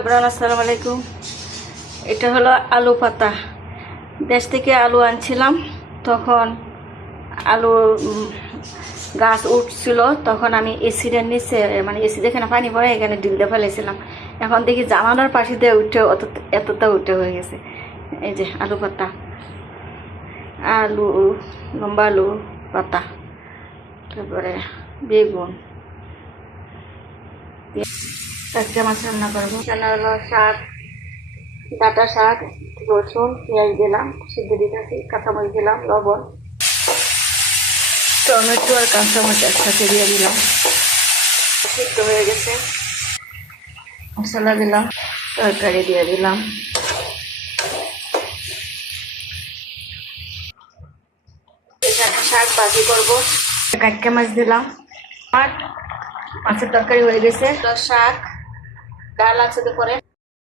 ইব্রাহিম আসসালামু আলাইকুম। এটা হলো আলু পাতা। দেশ থেকে আলু আনছিলাম, তখন আলু গাছ উঠছিল, তখন আমি এসিডের নিচে মানে এসি যেখানে পানি পড়ে এখানে ডিলতে ফেলেছিলাম। এখন দেখি জানালার পাশে দিয়ে উঠে এতটা উঠে হয়ে গেছে। এই যে আলু পাতা, আলু, লম্বা আলু পাতা, তারপরে বেগুন, আজকে মাছ রান্না করবো। রান্না হলো শাক, ডাঁটা শাক, রসুন, পেঁয়াজ দিলাম, সিদ্ধ দিতেছি, কাঁচামরিচ দিলাম, লবণ, টমেটো আর কাঁচামরিচ একসাথে দিয়ে দিলাম। সিদ্ধ হয়ে গেছে, মশলা দিলাম, তরকারি দিয়ে দিলাম। শাক ভাজি করবো, কাটকা মাছ দিলাম। আর মাছের তরকারি হয়ে গেছে। শাক, ডাল আছে তো পরে